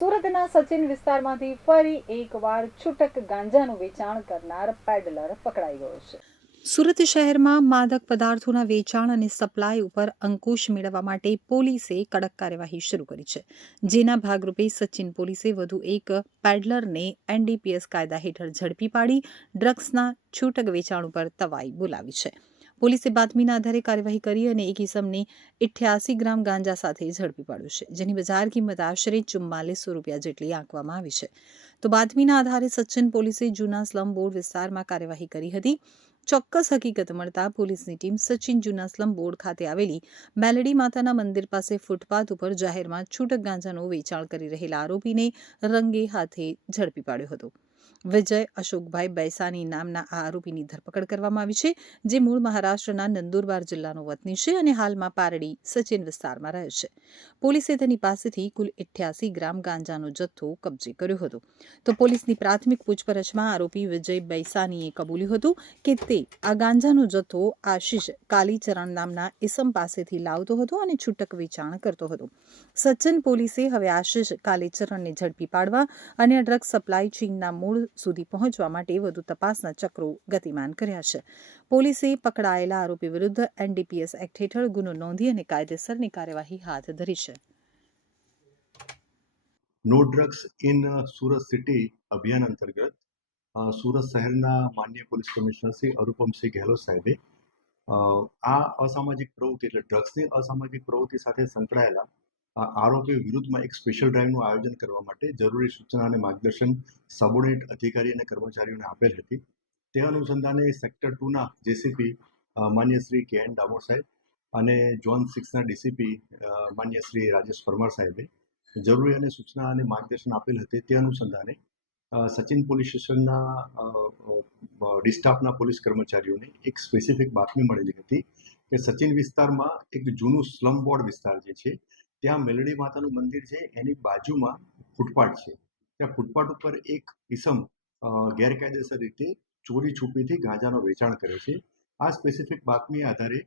સુરતના સચિન વિસ્તારમાંથી ફરી એકવાર છૂટક ગાંજાનું વેચાણ કરનાર પેડલર પકડાઈ ગયો છે. સુરત શહેરમાં માદક પદાર્થોના વેચાણ અને સપ્લાય ઉપર અંકુશ મેળવવા માટે પોલીસે કડક કાર્યવાહી શરૂ કરી છે. જેના ભાગરૂપે સચિન પોલીસે વધુ એક પેડલરને એનડીપીએસ કાયદા હેઠળ ઝડપી પાડી ડ્રગ્સના છૂટક વેચાણ ઉપર તવાઈ બોલાવી છે. પોલીસે બાતમીના આધારે કાર્યવાહી કરી અને એક ઇસમને 88 ગ્રામ ગાંજા સાથે ઝડપી પાડ્યો છે, જેની બજાર કિંમત આશરે 4400 રૂપિયા જેટલી આંકવામાં આવી છે. તો બાતમીના આધારે સચિન પોલીસે જૂના સ્લમ બોર્ડ વિસ્તારમાં કાર્યવાહી કરી હતી. ચોક્કસ હકીકત મળતા પોલીસની ટીમ સચિન જૂના સ્લમ બોર્ડ ખાતે આવેલી મેલડી માતાના મંદિર પાસે ફૂટપાથ ઉપર જાહેરમાં છૂટક ગાંજાનું વેચાણ કરી રહેલા આરોપીને રંગે હાથે ઝડપી પાડ્યો હતો. વિજય અશોકભાઈ બૈસાની નામના આ આરોપીની ધરપકડ કરવામાં આવી છે, જે મૂળ મહારાષ્ટ્રના નંદુરબાર જિલ્લાનો વતની છે અને હાલમાં પારડી સચિન વિસ્તારમાં રહે છે. પોલીસે તેની પાસેથી કુલ 88 ગ્રામ ગાંજાનો જથ્થો કબજે કર્યો હતો. તો પોલીસની પ્રાથમિક પૂછપરછમાં આરોપી વિજય બૈસાનીએ કબૂલ્યું હતું કે તે આ ગાંજાનો જથ્થો આશિષ કાલીચરણ નામના ઇસમ પાસેથી લાવતો હતો અને છૂટક વેચાણ કરતો હતો. સચિન પોલીસે હવે આશિષ કાલીચરણને ઝડપી પાડવા અને ડ્રગ્સ સપ્લાય ચેઇનના મૂળ સુધી પહોંચવા માટે વધુ તપાસના ચક્રો ગતિમાન કર્યા છે. પોલીસે પકડાયેલા આરોપી વિરુદ્ધ એનડીપીએસ એક્ટ હેઠળ ગુનો નોંધી અને કાયદેસરની કાર્યવાહી હાથ ધરી છે. No drugs in Surat city અભિયાન અંતર્ગત સુરત શહેરના માનનીય પોલીસ કમિશનર શ્રી અરુપમસિંહ ગેહલોત સાહેબે આ અસામાજિક પ્રવૃત્તિ એટલે ડ્રગ્સની અસામાજિક પ્રવૃત્તિ સાથે સંકળાયેલા આરોપીઓ વિરુદ્ધમાં એક સ્પેશિયલ ડ્રાઈવનું આયોજન કરવા માટે જરૂરી સૂચના અને માર્ગદર્શન સબોર્ડિનેટ અધિકારી અને કર્મચારીઓને આપેલ હતી. તે અનુસંધાને સેક્ટર 2ના જેસીપી માન્ય શ્રી કે એન ડામોર સાહેબ અને ઝોન 6ના ડીસીપી માન્ય શ્રી રાજેશ પરમાર સાહેબે જરૂરી અને સૂચના અને માર્ગદર્શન આપેલ હતી. તે અનુસંધાને સચિન પોલીસ સ્ટેશનના ડિસ્ટાફના પોલીસ કર્મચારીઓને એક સ્પેસિફિક બાતમી મળેલી હતી કે સચિન વિસ્તારમાં એક જૂનું સ્લમ બોર્ડ વિસ્તાર જે છે ત્યાં મેલડી માતાનું મંદિર છે, એની બાજુમાં ફૂટપાથ છે. ત્યાં ફૂટપાથ ઉપર એક ઇસમ ગેરકાયદેસર રીતે ચોરી છુપીથી ગાંજાનો વેચાણ કરે છે. આ સ્પેસિફિક બાતમી આધારે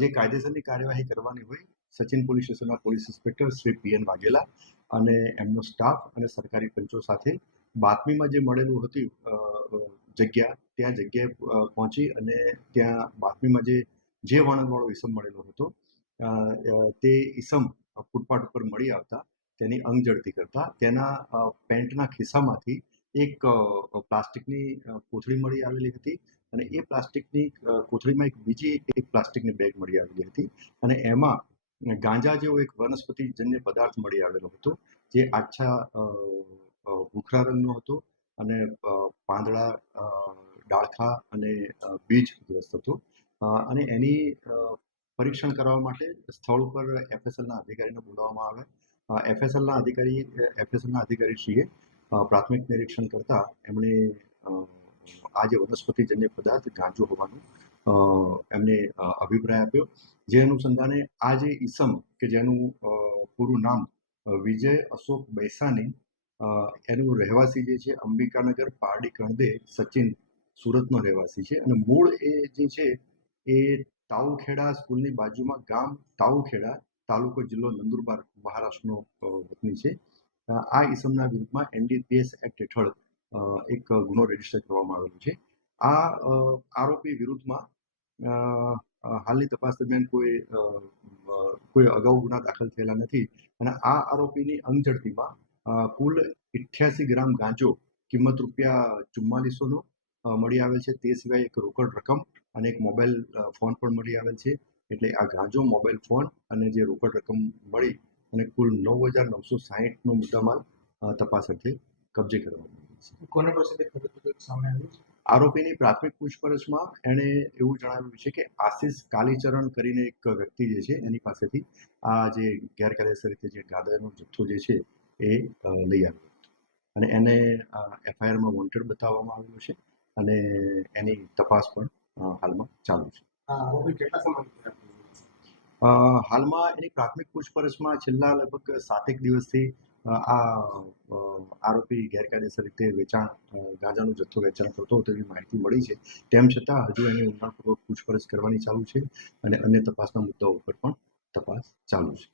જે કાયદેસરની કાર્યવાહી કરવાની હોય સચિન પોલીસ સ્ટેશનના police inspector Shri PN Vaghela અને એમનો સ્ટાફ અને સરકારી પંચો સાથે બાતમીમાં જે મળેલું હતું ત્યાં જગ્યાએ પહોંચી અને ત્યાં બાતમીમાં જે વર્ણનવાળો ઇસમ મળેલો હતો તે ઇસમ ફૂટપાથ ઉપર મળી આવતા તેની અંગઝડતી કરતા તેના પેન્ટના ખિસ્સામાંથી એક પ્લાસ્ટિકની કોથળી મળી આવેલી હતી અને એ પ્લાસ્ટિકની કોથળીમાં બીજી એક પ્લાસ્ટિકની બેગ મળી આવેલી હતી અને એમાં ગાંજા જેવો એક વનસ્પતિજન્ય પદાર્થ મળી આવેલો હતો જે આછા ભૂખરા રંગનો હતો અને પાંદડા, ડાળખા અને બીજગ્રસ્ત હતો અને એની પરીક્ષણ કરવા માટે સ્થળ ઉપર એફએસએલના અધિકારીને બોલાવવામાં આવ્યા. એફએસએલના અધિકારીશ્રીએ પ્રાથમિક નિરીક્ષણ કરતા એમણે આ જે વનસ્પતિજન્ય પદાર્થ ગાંજો હોવાનું એમને અભિપ્રાય આપ્યો. જે અનુસંધાને આ જે ઈસમ કે જેનું પૂરું નામ વિજય અશોક બૈસાની એનું રહેવાસી જે છે અંબિકાનગર પારડી કણદે સચિન સુરતનો રહેવાસી છે અને મૂળ એ જે છે એ તાઉખેડા સ્કૂલની બાજુમાં ગામ તાઉખેડા તાલુકો જિલ્લો નંદુરબાર મહારાષ્ટ્રનો વતની છે. આ ઈસમના વિરુદ્ધમાં એનડીપીએસ એક્ટ હેઠળ એક ગુનો રજીસ્ટર કરવામાં આવેલો છે. આ આરોપી વિરુદ્ધમાં હાલની તપાસ દરમિયાન કોઈ અગાઉ ગુના દાખલ થયેલા નથી અને આ આરોપીની અંગઝડતીમાં કુલ 88 ગ્રામ ગાંજો કિંમત ₹4400નો મળી આવેલ છે. તે સિવાય એક રોકડ રકમ અને એક મોબાઈલ ફોન પણ મળી આવેલ છે. એટલે આ ગાંજો, મોબાઈલ ફોન અને જે રોકડ રકમ મળી અને કુલ 9,960નો મુદ્દામાલ તપાસ અર્થે કબજે કરવામાં આવ્યો છે. કોને પાસેથી સામે આવ્યું છે? આરોપીની પ્રાથમિક પૂછપરછમાં એણે એવું જણાવ્યું છે કે આશિષ કાલીચરણ કરીને એક વ્યક્તિ જે છે એની પાસેથી આ જે ગેરકાયદેસર રીતે જે ગાંજાનો જથ્થો જે છે એ લઈ આવ્યો હતો અને એને એફઆઈઆરમાં વોન્ટેડ બતાવવામાં આવેલું છે અને એની તપાસ પણ હાલમાં ચાલુ છે. હાલમાં એની પ્રાથમિક પૂછપરછમાં છેલ્લા લગભગ 7 દિવસથી આ આરોપી ગેરકાયદેસર રીતે ગાંજાનો જથ્થો વેચાણ કરતો હતો તેવી માહિતી મળી છે. તેમ છતાં હજુ એની ઊંડાણપૂર્વક પૂછપરછ કરવાની ચાલુ છે અને અન્ય તપાસના મુદ્દાઓ ઉપર પણ તપાસ ચાલુ છે.